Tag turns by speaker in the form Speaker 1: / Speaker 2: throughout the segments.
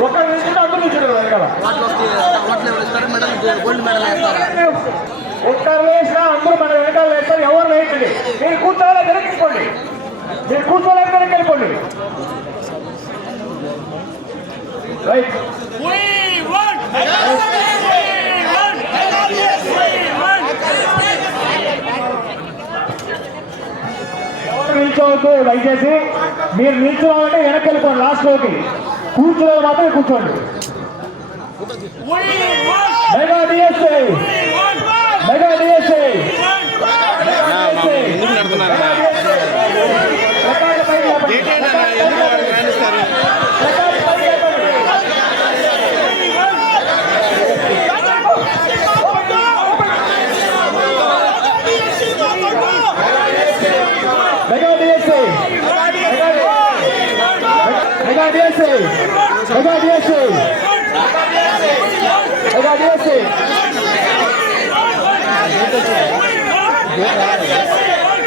Speaker 1: ఒక్క అందరూ
Speaker 2: gold medal
Speaker 1: ఒక్కరు వేసినా అందరూ మన వెనకాల వేస్తారు ఎవరు వేయండి మీరు కూర్చోవాలి వెనకెళ్ళిపోండి మీరు కూర్చోవాలి వెనకెళ్ళిపోండి రైట్ అందరూ నిల్చోవద్దు దయచేసి. మీరు నిల్చోవాలంటే వెనక్కి వెళ్ళిపోండి లాస్ట్లోకి. కూర్చోవాలి మాత్రమే కూర్చోండి. Eda Diyesi. Eda Diyesi.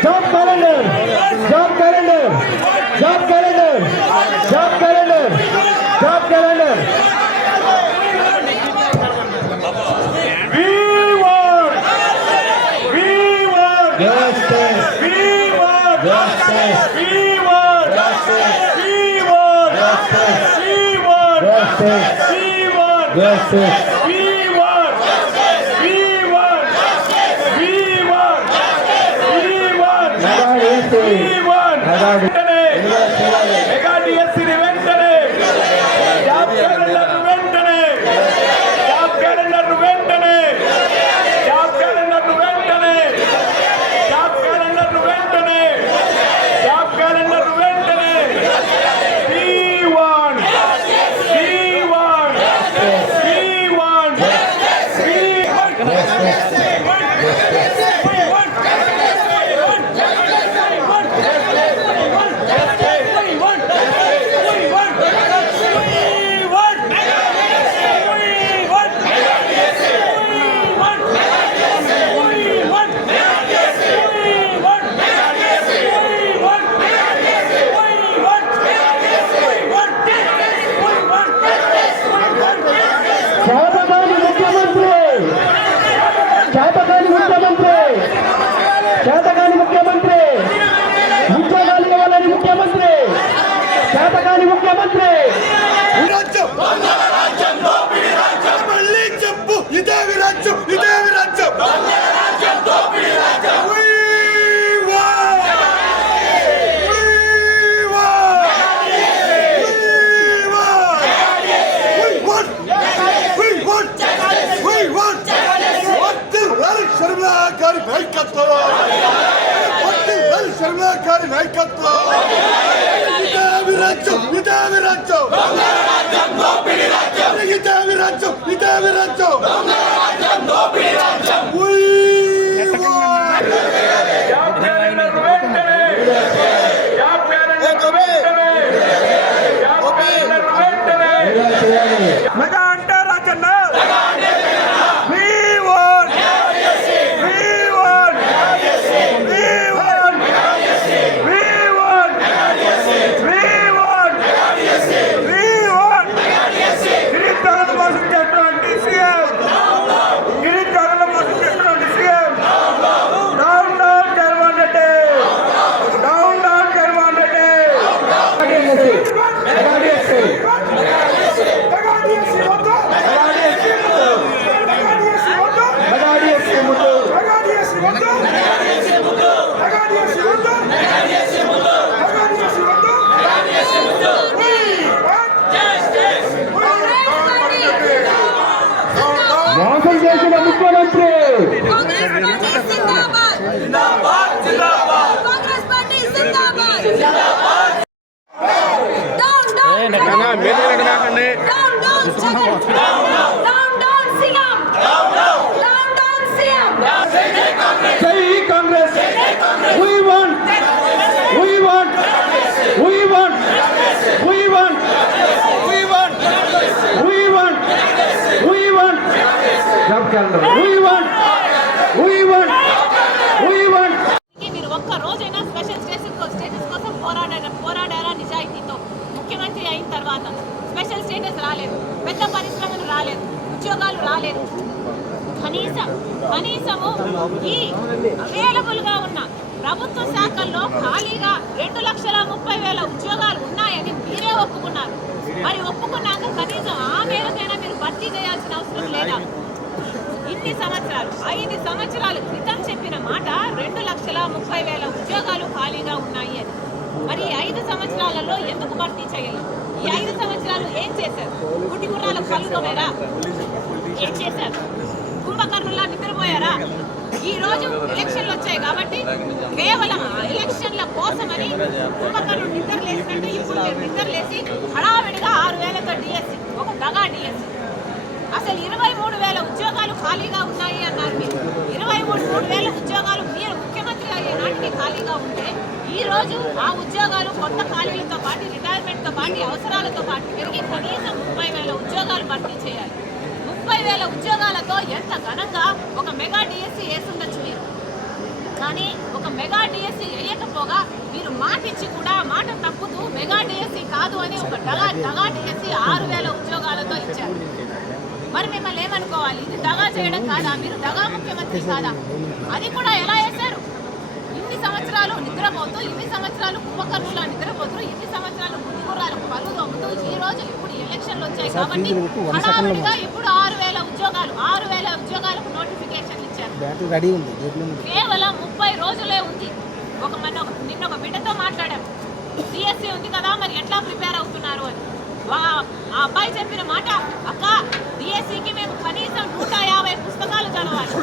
Speaker 1: Jump kalender. Jump kalender. Jump kalender. Jump kalender. Jump kalender. six. Yes, six. ముఖ్యమంత్రి. చేతగాని ముఖ్యమంత్రి. ఉద్యోగాలు ఇవ్వాలని ముఖ్యమంత్రి. చేతగాని ముఖ్యమంత్రి.
Speaker 3: నాయకత్వం శర్మ గారి నాయకత్వం ఇదే రాజ్యం ఇదే రాజ్యం. ఇదే రాజ్యం ఇదే రాజ్యం
Speaker 1: হয়েছে We want. We want. We want. We want. We want. We want. We want.
Speaker 4: తర్వాత పెద్ద పరిశ్రమలు రాలేదు? ఉద్యోగాలు రాలేదు. కనీసం కనీసము ఈ అవైలబుల్గా ఉన్న ప్రభుత్వ శాఖల్లో ఖాళీగా రెండు లక్షల ముప్పై వేల ఉద్యోగాలు ఉన్నాయని మీరే ఒప్పుకున్నారు. మరి ఒప్పుకున్నాక కనీసం ఆ మేరకైనా మీరు భర్తీ చేయాల్సిన అవసరం లేదా? ఇన్ని సంవత్సరాలు ఐదు సంవత్సరాల క్రితం చెప్పిన మాట రెండు లక్షల ముప్పై వేల ఉద్యోగాలు ఖాళీగా ఉన్నాయి అని. మరి ఐదు సంవత్సరాలలో ఎందుకు భర్తీ చేయలేదు? ఈ ఐదు సంవత్సరాలు ఏం చేశారు? గుడ్డి గుర్రాలు కళ్ళు ఏం చేశారు? కుంభకర్ణులా నిద్రపోయారా? ఈ రోజు ఎలక్షన్లు వచ్చాయి కాబట్టి కేవలం ఎలక్షన్ల కోసమని కుంభకర్ణుడు నిద్ర లేసినట్టు ఇప్పుడు మీరు నిద్ర లేసి హడావిడిగా ఆరు వేలతో డిఎస్సి ఒక దగా డిఎస్సి అసలు ఇరవై మూడు వేల ఉద్యోగాలు ఖాళీగా ఉన్నాయి అన్నారు మీరు. ఇరవై మూడు మూడు వేల ఉద్యోగాలు మీరు ముఖ్యమంత్రి అయ్యే నాటికి ఖాళీగా ఉంటే ఈరోజు ఆ ఉద్యోగాలు కొత్త ఖాళీలతో పాటు రిటైర్మెంట్తో పాటు అవసరాలతో పాటు పెరిగి కనీసం ముప్పై వేల ఉద్యోగాలు భర్తీ చేయాలి. ముప్పై వేల ఉద్యోగాలతో ఎంత ఘనంగా ఒక మెగా డిఎస్సి వేసుండొచ్చు మీరు. కానీ ఒక మెగా డిఎస్సి వేయకపోగా మీరు మాట ఇచ్చి కూడా మాట తప్పుతూ మెగా డిఎస్సి కాదు అని ఒక డగా డగా డిఎస్సి ఆరు వేల ఉద్యోగాలతో ఇచ్చారు. మరి మిమ్మల్ని ఏమనుకోవాలి? ఇది దగా చేయడం కాదా? మీరు దగా ముఖ్యమంత్రి కాదా? అది కూడా ఎలా వేసారు సంవత్సరాలు నిద్రపోతూ ఇన్ని సంవత్సరాలు కుంభకర్ణులా నిద్రపోతూ ఇన్ని సంవత్సరాలు గుర్రాలకు పళ్ళు తొమ్ముతూ ఈ రోజు ఇప్పుడు ఎలక్షన్లు వచ్చాయి కాబట్టి హడావిడిగా ఇప్పుడు ఆరు వేల ఉద్యోగాలు ఆరు వేల ఉద్యోగాలకు నోటిఫికేషన్ ఇచ్చారు. కేవలం ముప్పై రోజులే ఉంది. ఒక మన నిన్న ఒక బిడ్డతో మాట్లాడాం. సిఎస్సి ఉంది కదా మరి ఎట్లా ప్రిపేర్ అవుతున్నారు అని. వా- ఆ అబ్బాయి చెప్పిన మాట అక్క డిఎస్సికి మేము కనీసం నూట యాభై పుస్తకాలు చదవాలి.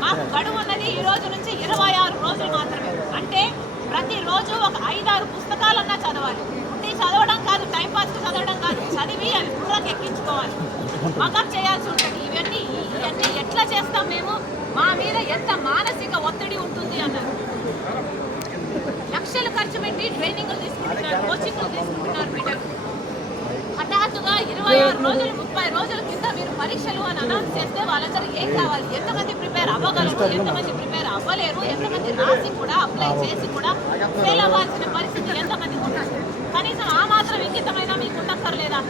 Speaker 4: మాకు గడువు ఉన్నది ఈ రోజు నుంచి ఇరవై ఆరు రోజులు మాత్రమే. అంటే ప్రతిరోజు ఒక ఐదారు పుస్తకాలన్నా చదవాలి. ఉంటే చదవడం కాదు టైం పాస్ చదవడం కాదు చదివి అవి బుర్రకు ఎక్కించుకోవాలి. మగం చేయాల్సి ఉంటుంది. ఇవన్నీ ఇవన్నీ ఎట్లా చేస్తాం మేము? మా మీద ఎంత మానసిక ఒత్తిడి ఉంటుంది అన్నారు. లక్షలు ఖర్చు పెట్టి ట్రైనింగ్లు తీసుకుంటున్నారు కోచింగ్లు తీసుకుంటున్నారు బిడ్డలు హఠాత్తుగా ఇరవై ఆరు రోజులు ముప్పై రోజుల కింద మీరు పరీక్షలు అని అనౌన్స్ చేస్తే వాళ్ళందరూ ఏం కావాలి? ఎంతమంది ప్రిపేర్ అవ్వగలరు? ఎంతమంది ప్రిపేర్ అవ్వలేరు? ఎంతమంది రాసి కూడా అప్లై చేసి కూడా ఫెయిల్ అవ్వాల్సిన పరిస్థితి ఎంతమంది ఉంటుంది కనీసం ఆ మాత్రం ఇంకితమైన మీకు ఉండక్కర్లేదా?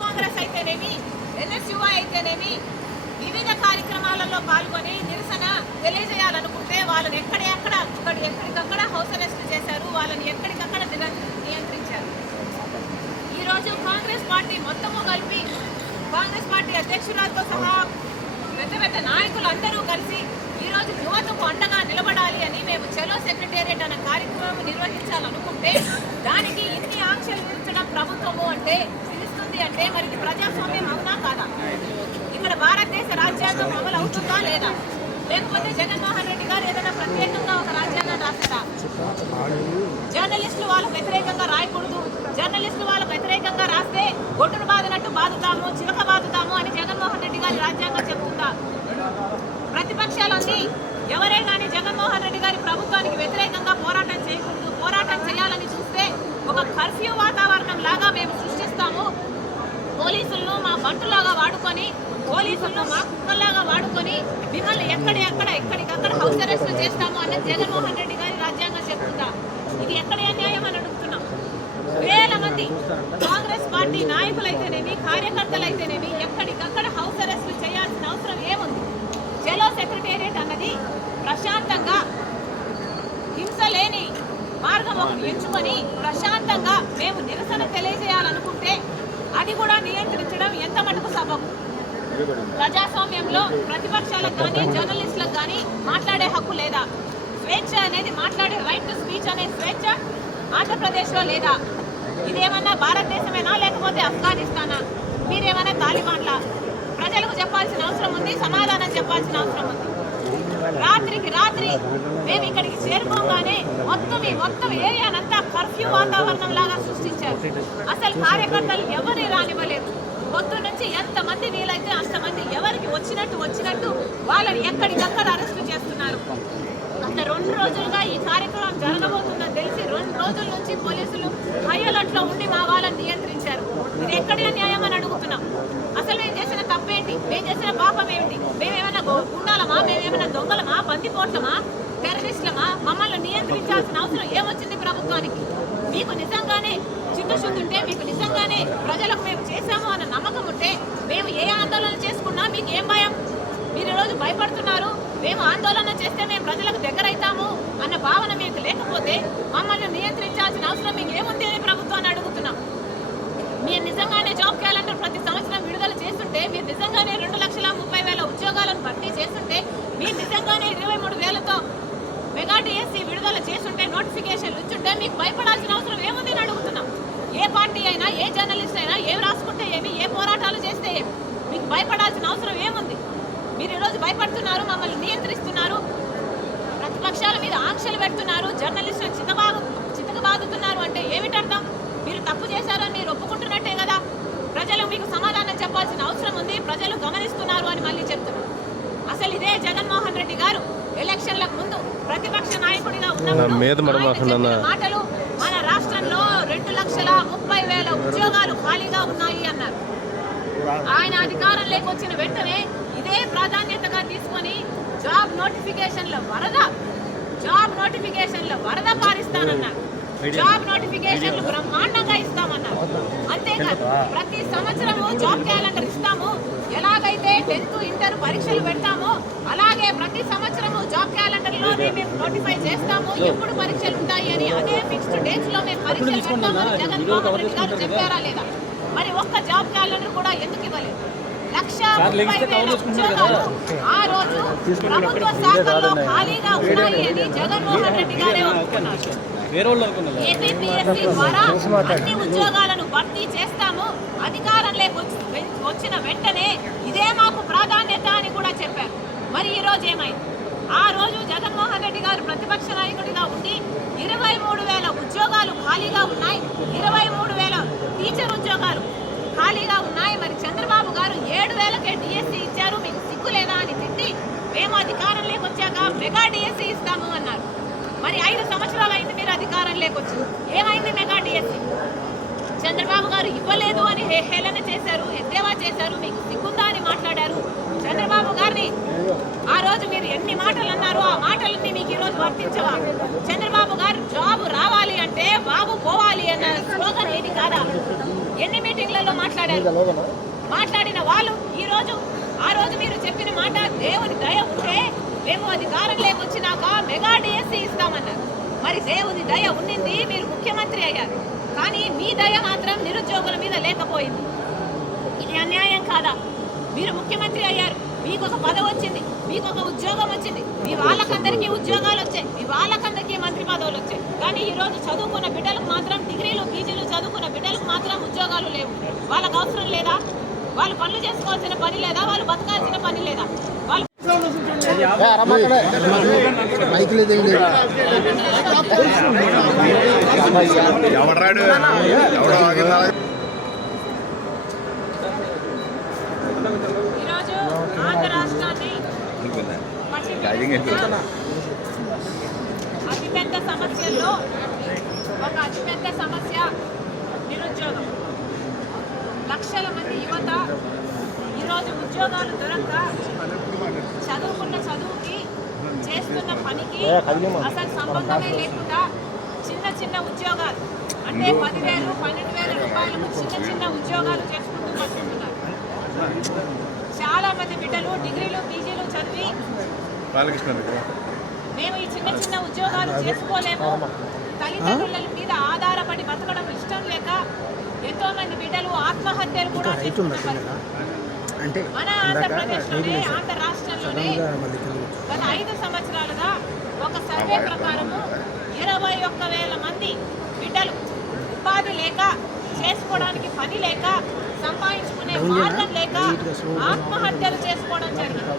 Speaker 4: కాంగ్రెస్ అయితేనేమి ఎన్ఎస్యుఐ అయితేనేమి వివిధ కార్యక్రమాలలో పాల్గొని నిరసన తెలియజేయాలనుకుంటున్నారు వాళ్ళని ఎక్కడెక్కడ ఎక్కడికక్కడ హౌస్ అరెస్ట్ చేశారు వాళ్ళని ఎక్కడికక్కడ నియంత్రించారు. ఈ రోజు కాంగ్రెస్ పార్టీ మొత్తము కలిపి కాంగ్రెస్ పార్టీ అధ్యక్షురాలతో సహా పెద్ద పెద్ద నాయకులు అందరూ కలిసి ఈ రోజు యువతకు అండగా నిలబడాలి అని మేము చలో సెక్రటేరియట్ అన్న కార్యక్రమం నిర్వహించాలనుకుంటే దానికి ఇన్ని ఆంక్షలు విధించడం ప్రభుత్వము అంటే విధిస్తుంది అంటే మరి ప్రజాస్వామ్యం అవునా కాదా? ఇక్కడ భారతదేశ రాజ్యాంగం అమలు అవుతుందా లేదా? లేకపోతే జగన్మోహన్ రెడ్డి గారు ఏదైనా ప్రత్యేకంగా ఒక రాజ్యాంగం రాస్తారా జర్నలిస్టులు వాళ్ళకు వ్యతిరేకంగా రాయకూడదు. జర్నలిస్టులు వాళ్ళకు వ్యతిరేకంగా రాస్తే గొడ్డును బాధినట్టు బాదుతాము చిలక బాదుతాము అని జగన్మోహన్ రెడ్డి గారి రాజ్యాంగం చెప్తుందా? ప్రతిపక్షాలన్నీ ఎవరే కానీ జగన్మోహన్ రెడ్డి గారి ప్రభుత్వానికి వ్యతిరేకంగా పోరాటం చేయకూడదు. పోరాటం చేయాలని చూస్తే ఒక కర్ఫ్యూ వాతావరణం లాగా మేము సృష్టిస్తాము. పోలీసులను మా బంటులాగా వాడుకొని పోలీసులను మా కుక్కల్లాగా వాడుకొని మిమ్మల్ని ఎక్కడ ఎక్కడ ఎక్కడికక్కడ హౌస్ అరెస్ట్ చేస్తాము అన్నది జగన్మోహన్ రెడ్డి గారి రాజ్యాంగం చెప్తుందా ఇది ఎక్కడ అన్యాయం అని అడుగుతున్నాం. వేల మంది కాంగ్రెస్ పార్టీ నాయకులైతేనేమి కార్యకర్తలైతేనేమి ఎక్కడికక్కడ హౌస్ అరెస్టులు చేయాల్సిన అవసరం ఏముంది? జలో సెక్రటేరియట్ అన్నది ప్రశాంతంగా హింస లేని మార్గం ఒకటి ఎంచుకొని ప్రశాంతంగా మేము నిరసన తెలియజేయాలనుకుంటే అది కూడా నియంత్రించడం ఎంత మటుకు సబబు? ప్రజాస్వామ్యంలో ప్రతిపక్షాలకు కానీ జర్నలిస్టులకు కానీ మాట్లాడే హక్కు లేదా? స్వేచ్ఛ అనేది మాట్లాడే రైట్ టు స్పీచ్ అనే స్వేచ్ఛ ఆంధ్రప్రదేశ్లో లేదా? ఇదేమన్నా భారతదేశమేనా? లేకపోతే ఆఫ్ఘనిస్తానా? మీరేమన్నా తాలిబాన్లా? ప్రజలకు చెప్పాల్సిన అవసరం ఉంది సమాధానం చెప్పాల్సిన అవసరం ఉంది. రాత్రికి రాత్రి మేము ఇక్కడికి చేరుకోగానే మొత్తం ఈ మొత్తం ఏరియానంతా కర్ఫ్యూ వాతావరణం లాగా సృష్టించారు. అసలు కార్యకర్తలు ఎవరిని రానివ్వలేదు. పొద్దు నుంచి ఎంతమంది వీలైతే అంతమంది ఎవరికి వచ్చినట్టు వచ్చినట్టు వాళ్ళని ఎక్కడికక్కడ అరెస్టు చేస్తున్నారు. గత రెండు రోజులుగా ఈ కార్యక్రమం జరగబోతుందని తెలిసి రెండు రోజుల నుంచి పోలీసులు హై అలర్ట్లో ఉండి మా వాళ్ళని నియంత్రించారు. ఇది ఎక్కడి న్యాయం అని అడుగుతున్నాం. అసలు మేము చేసిన తప్పేంటి? మేము చేసిన పాపం ఏమిటి మేమేమైనా ఉండాలమా గుండాలమా? మేమేమైనా దొంగలమా? బందిపోట్లమా? టెర్రరిస్ట్ మమ్మల్ని నియంత్రించాల్సిన అవసరం ఏమొచ్చింది ప్రభుత్వానికి? మీకు నిజంగానే చిత్తశుద్ధి ఉంటే మీకు నిజంగానే ప్రజలకు మేము చేశాము అన్న నమ్మకం ఉంటే మేము ఏ ఆందోళన చేసుకున్నా మీకు ఏం భయం? మీరు ఈరోజు భయపడుతున్నారు మేము ఆందోళన చేస్తే మేము ప్రజలకు దగ్గర అవుతాము అన్న భావన మీకు లేకపోతే మమ్మల్ని నియంత్రించాల్సిన అవసరం మీకు ఏముంది అని ప్రభుత్వాన్ని అడుగుతున్నాం. మీరు నిజంగానే జాబ్ క్యాలెండర్ ప్రతి సంవత్సరం విడుదల చేస్తుంటే మీరు నిజంగానే రెండు లక్షల ముప్పై వేల ఉద్యోగాలను భర్తీ చేస్తుంటే మీరు నిజంగానే ఇరవై మూడు వేలతో మెగా డిఎస్సి విడుదల చేస్తుంటే నోటిఫికేషన్లు ఇచ్చుంటే మీకు భయపడాల్సిన అవసరం ఏముంది అని అడుగుతున్నాం. ఏ పార్టీ అయినా ఏ జర్నలిస్ట్ అయినా ఏం రాసుకుంటే ఏమి ఏ పోరాటాలు చేస్తే ఏమి? మీకు భయపడాల్సిన అవసరం ఏముంది? మీరు ఈరోజు భయపడుతున్నారు మమ్మల్ని నియంత్రిస్తున్నారు ప్రతిపక్షాల మీద ఆంక్షలు పెడుతున్నారు జర్నలిస్టులు చిన్నబాగు చితకబాదుతున్నారు అంటే ఏమిటి అర్థం? మీరు తప్పు చేశారని మీరు ఒప్పుకుంటున్నట్టే కదా? ప్రజలు మీకు సమాధానం చెప్పాల్సిన అవసరం ఉంది ప్రజలు గమనిస్తున్నారు అని మళ్ళీ చెప్తున్నారు. అసలు ఇదే జగన్మోహన్ రెడ్డి గారు ఎలక్షన్లకు ముందు ప్రతిపక్ష నాయకుడిగా ఉన్నప్పుడు మాటలు రెండు లక్షల ముప్పై వేల ఉద్యోగాలు ఖాళీగా ఉన్నాయి అన్నారు. ఆయన అధికారంలోకి వచ్చిన వెంటనే ఇదే ప్రాధాన్యతగా తీసుకొని జాబ్ నోటిఫికేషన్ల వరద జాబ్ నోటిఫికేషన్ల వరద పారిస్తానన్నారు. జాబ్ నోటిఫికేషన్లు బ్రహ్మాండంగా ఇస్తామన్నారు. అంతేకాదు ప్రతి సంవత్సరము జాబ్ క్యాలెండర్ ఇస్తాము. ఎలాగైతే టెన్త్ ఇంటర్ పరీక్షలు పెడతామో అలాగే ప్రతి సంవత్సరము జాబ్ క్యాలెండర్లోనే మేము నోటిఫై చేస్తాము ఎప్పుడు పరీక్షలు ఉంటాయి అని అదే ఫిక్స్డ్ డేట్స్లో మేము పరీక్షలు పెడతామని జగన్మోహన్ రెడ్డి గారు చెప్పారా లేదా? మరి ఒక్క జాబ్ క్యాలెండర్ కూడా ఎందుకు ఇవ్వలేదు? లక్ష ముప్పై వేల ఉద్యోగాలు ఆ రోజు ప్రభుత్వ శాఖల్లో ఖాళీగా ఉన్నాయి అని జగన్మోహన్ రెడ్డి గారే ఒప్పుకున్నారు. ఏపీపీఎస్సీ ద్వారా అన్ని ఉద్యోగాలను భర్తీ చేస్తాము. అధికారంలోకి వచ్చి- వచ్చిన వెంటనే ఇదే మాకు ప్రాధాన్యత అని కూడా చెప్పారు. మరి ఈ రోజు ఏమైంది? ఆ రోజు జగన్మోహన్ రెడ్డి గారు ప్రతిపక్ష నాయకుడిగా ఉండి ఇరవై మూడు వేల ఉద్యోగాలు ఖాళీగా ఉన్నాయి. ఇరవై మూడు వేల టీచర్ ఉద్యోగాలు ఖాళీగా ఉన్నాయి. మరి చంద్రబాబు గారు ఏడు వేలకే డిఎస్సీ ఇచ్చారు. మీకు సిగ్గు లేదా అని తిట్టి మేము అధికారంలోకి వచ్చాక మెగా డిఎస్సీ ఇస్తాము అన్నారు. మరి ఐదు సంవత్సరాలు అయింది మీరు అధికారం లేకొచ్చు ఏమైంది మెగా డిఎస్సీ చంద్రబాబు గారు ఇవ్వలేదు అని హేళన చేశారు. ఎద్దేవా చేశారు. మీకు సిగ్గుందా అని మాట్లాడారు. చంద్రబాబు గారిని ఆ రోజు మీరు ఎన్ని మాటలు అన్నారో ఆ మాటలన్నీ మీకు ఈ రోజు వర్తించవా? చంద్రబాబు గారు జాబ్ రావాలి అంటే బాబు పోవాలి అన్న స్లోగన్ ఇది కాదా? ఎన్ని మీటింగ్లలో మాట్లాడారు? మాట్లాడిన వాళ్ళు ఈ రోజు ఆ రోజు మీరు చెప్పిన మాట దేవుని దయ ఉంటే మేము అధికారంలోకి వచ్చినాక మెగా డిఎస్సి ఇస్తామన్నారు. మరి దేవుని దయ ఉండింది మీరు ముఖ్యమంత్రి అయ్యారు. కానీ మీ దయ మాత్రం నిరుద్యోగుల మీద లేకపోయింది. ఇది అన్యాయం కాదా? మీరు ముఖ్యమంత్రి అయ్యారు. మీకు ఒక పదవి వచ్చింది మీకు ఒక ఉద్యోగం వచ్చింది మీ వాళ్ళకందరికీ ఉద్యోగాలు వచ్చాయి మీ వాళ్ళకందరికీ మంత్రి పదవులు వచ్చాయి. కానీ ఈరోజు చదువుకున్న బిడ్డలకు మాత్రం డిగ్రీలు పీజీలు చదువుకున్న బిడ్డలకు మాత్రం ఉద్యోగాలు లేవు. వాళ్ళకు అవసరం లేదా? వాళ్ళు పనులు చేసుకోవాల్సిన పని లేదా? వాళ్ళు బతకాల్సిన పని లేదా? వాళ్ళు
Speaker 3: ఎవడ్రాడు? ఎవడో ఆగిందా
Speaker 4: ఈరోజు ఆంధ్ర రాష్ట్రాన్ని పట్టిన అతిపెద్ద సమస్యల్లో ఒక అతిపెద్ద సమస్య నిరుద్యోగం. లక్షల మంది యువత ఈరోజు ఉద్యోగాలు దొరక్క చదువుకున్న చదువుకి చేస్తున్న పనికి అసలు సంబంధమే లేకుండా చిన్న చిన్న ఉద్యోగాలు. అంటే పదివేలు పన్నెండు వేల రూపాయలకు చిన్న చిన్న ఉద్యోగాలు చేసుకుంటూ బతుకుతున్నారు. చాలా మంది బిడ్డలు డిగ్రీలు చదివి
Speaker 3: బాలకృష్ణ
Speaker 4: మేము ఈ చిన్న చిన్న ఉద్యోగాలు చేసుకోలేము. తల్లిదండ్రుల మీద ఆధారపడి బతకడం ఇష్టం లేక ఎంతో మంది బిడ్డలు ఆత్మహత్యలు కూడా చేసుకున్న పరిస్థితి. మన ఆంధ్రప్రదేశ్లోనే ఆంధ్ర రాష్ట్రంలోనే గత ఐదు సంవత్సరాలుగా ఒక సర్వే ప్రకారము ఇరవై ఒక్క వేల మంది బిడ్డలు ఉపాధి లేక చేసుకోవడానికి పని లేక సంపాదించుకునే మార్గం లేక ఆత్మహత్యలు చేసుకోవడం జరిగింది.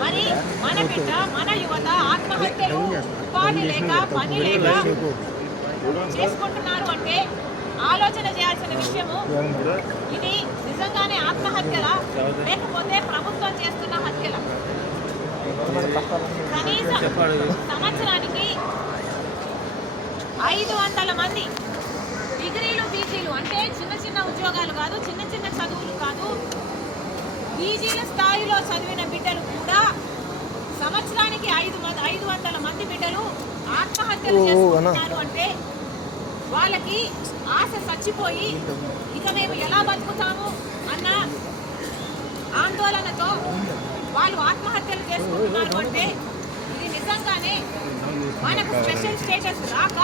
Speaker 4: మరి మన బిడ్డ మన యువత ఆత్మహత్యలు ఉపాధి లేక పని లేక చేసుకుంటున్నారు అంటే ఆలోచన చేయాల్సిన విషయము ఇది నిజంగానే ఆత్మహత్యల లేకపోతే ప్రభుత్వం చేస్తున్న హత్యల. కనీసం సంవత్సరానికి ఐదు వందల మంది డిగ్రీలు పీజీలు అంటే చిన్న చిన్న ఉద్యోగాలు కాదు చిన్న చిన్న చదువులు కాదు పీజీల స్థాయిలో చదివిన బిడ్డలు కూడా సంవత్సరానికి ఐదు మంది ఐదు వందల మంది బిడ్డలు ఆత్మహత్యలు చేసుకుంటున్నారు అంటే వాళ్ళకి ఆశ చచ్చిపోయి ఇక మేము ఎలా బతుకుతాము అన్న ఆందోళనతో వాళ్ళు ఆత్మహత్యలు చేసుకుంటున్నారు అంటే ఇది నిజంగానే మనకు స్పెషల్ స్టేటస్ రాక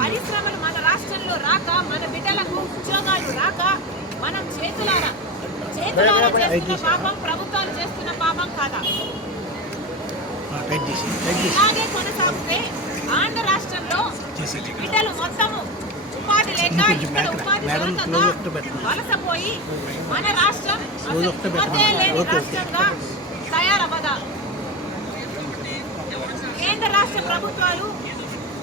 Speaker 4: పరిశ్రమలు మన రాష్ట్రంలో రాక మన బిడ్డలకు ఉద్యోగాలు రాక మనం చేతులారా చేతులారా చేస్తున్న పాపం ప్రభుత్వాలు చేస్తున్న పాపం కాదా? ఇలాగే కొనసాగితే ఆంధ్ర రాష్ట్రంలో బిడ్డలు మొత్తము ఉపాధి లేక ఇక్కడ ఉపాధి వలసపోయి మన రాష్ట్రం లేని రాష్ట్రంగా తయారవ్వదా? కేంద్ర రాష్ట్ర ప్రభుత్వాలు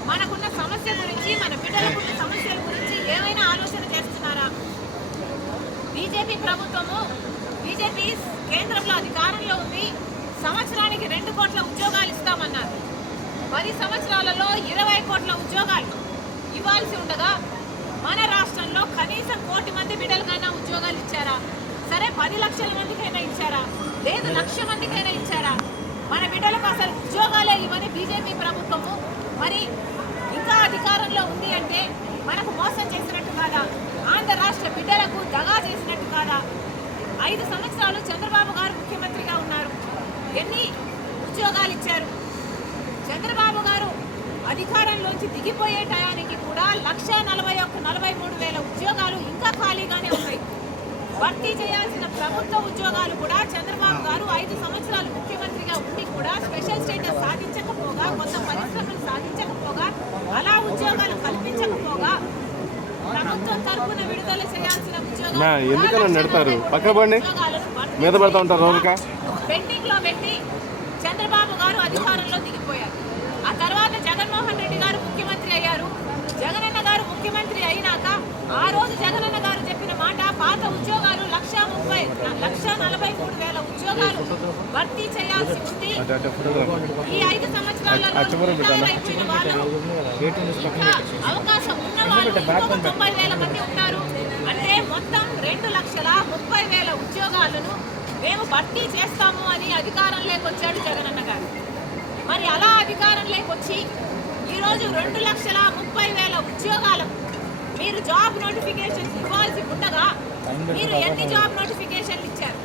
Speaker 4: మనకున్న సమస్య గురించి మన బిడ్డలకున్న సమస్యల గురించి ఏమైనా ఆలోచన బీజేపీ ప్రభుత్వము బీజేపీ కేంద్రంలో అధికారంలో ఉంది. సంవత్సరానికి రెండు కోట్ల ఉద్యోగాలు ఇస్తామన్నారు. పది సంవత్సరాలలో ఇరవై కోట్ల ఉద్యోగాలు ఇవ్వాల్సి ఉండగా మన రాష్ట్రంలో కనీసం కోటి మంది బిడ్డలకైనా ఉద్యోగాలు ఇచ్చారా? సరే పది లక్షల మందికైనా ఇచ్చారా? లేదు లక్ష మందికైనా ఇచ్చారా? మన బిడ్డలకు అసలు ఉద్యోగాలే ఇవ్వని బీజేపీ ప్రభుత్వము మరి ఇంకా అధికారంలో ఉంది అంటే మనకు మోసం చేసినట్టు కాదా? ఆంధ్ర రాష్ట్ర బిడ్డలకు దగా చేసినట్టు కాదా? ఐదు సంవత్సరాలు చంద్రబాబు గారు ముఖ్యమంత్రిగా ఉన్నారు. ఎన్ని ఉద్యోగాలు ఇచ్చారు? చంద్రబాబు గారు అధికారంలోంచి దిగిపోయే టయానికి కూడా లక్ష నలభై ఒక్క నలభై మూడు వేల ఉద్యోగాలు ఇంకా ఖాళీగానే ఉన్నాయి. భర్తీ చేయాల్సిన ప్రభుత్వ ఉద్యోగాలు కూడా చంద్రబాబు గారు ఐదు సంవత్సరాలు ముఖ్యమంత్రిగా ఉండి కూడా స్పెషల్ స్టేటస్ సాధించకపోగా కొత్త పరిశ్రమలు సాధించకపోగా అలా ఉద్యోగాలు కల్పించకపోగా ప్రభుత్వం తరపున విడుదల చేయాల్సిన ఉద్యోగాలు
Speaker 5: నా,
Speaker 4: కూడా
Speaker 5: ఎందుకని
Speaker 4: లక్ష
Speaker 5: నెడతారు? పక్క పోండి. మీద పడతా ఉంటారు రోజుకా?
Speaker 4: పెండింగ్లో పెట్టి చంద్రబాబు గారు అధికారంలో దిగిపోయారు. ఆ తర్వాత జగన్మోహన్ రెడ్డి గారు ముఖ్యమంత్రి అయ్యారు. జగనన్న గారు ముఖ్యమంత్రి అయినాక ఆ రోజు జగనన్న గారు చెప్పిన మాట పాత ఉద్యోగాలు లక్ష ముప్పై లక్ష నలభై మూడు వేల ఉద్యోగాలు భర్తీ చేయాల్సి ఉంది. ఈ ఐదు సంవత్సరాలలో రిటైర్ అయిపోయిన వాళ్ళు ఇంకా అవకాశం తొంభై వేల మంది ఉన్నారు. అంటే మొత్తం రెండు లక్షల ముప్పై వేల ఉద్యోగాలను మేము భర్తీ చేస్తాము అని అధికారంలోకి వచ్చాడు జగనన్న గారు. మరి అలా అధికారంలోకి వచ్చి ఈరోజు రెండు లక్షల ముప్పై వేల ఉద్యోగాలు మీరు జాబ్ నోటిఫికేషన్స్ ఇవ్వాల్సి ఉండగా మీరు ఎన్ని జాబ్ నోటిఫికేషన్లు ఇచ్చారు?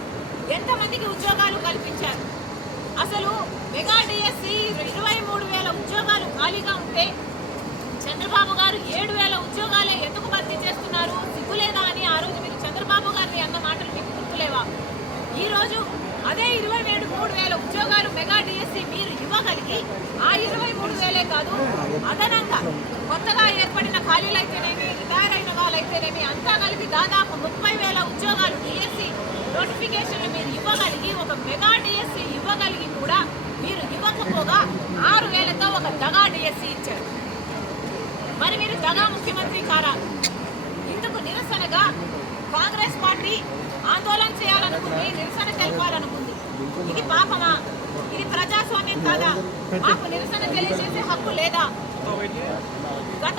Speaker 4: ఎంతమందికి ఉద్యోగాలు కల్పించారు? అసలు మెగా డిఎస్సి ఇరవై మూడు వేల ఉద్యోగాలు ఖాళీగా ఉంటే చంద్రబాబు గారు ఏడు వేల ఉద్యోగాలే ఎందుకు భర్తీ చేస్తున్నారు సిగ్గులేదా అని ఆ రోజు మీరు చంద్రబాబు గారిని అన్న మాటలు మీకు గుర్తులేవా? ఈ రోజు అదే ఇరవై ఏడు మూడు వేల ఉద్యోగాలు మెగా డిఎస్సి మీరు ఇవ్వగలిగి ఆ ఇరవై మూడు వేలే కాదు అదనంగా కొత్తగా ఏర్పడిన ఖాళీలు అయితేనేమి రిటైర్ అయిన వాళ్ళైతేనేమి అంతా కలిపి దాదాపు ముప్పై వేల ఉద్యోగాలు డిఎస్సి నోటిఫికేషన్లు మీరు ఇవ్వగలిగి ఒక మెగా డిఎస్సి ఇవ్వగలిగి కూడా మీరు ఇవ్వకపోగా ఆరు వేలతో ఒక దగా డిఎస్సి ఇచ్చారు. మరి మీరు దగా ముఖ్యమంత్రి కారా? ఇందుకు నిరసనగా కాంగ్రెస్ పార్టీ ఆందోళన చేయాలనుకుంది నిరసన తెలపాలనుకుంది. ఇది పాపమా? ఇది ప్రజాస్వామ్యం కాదా? మాకు నిరసన తెలియజేసే హక్కు లేదా? గత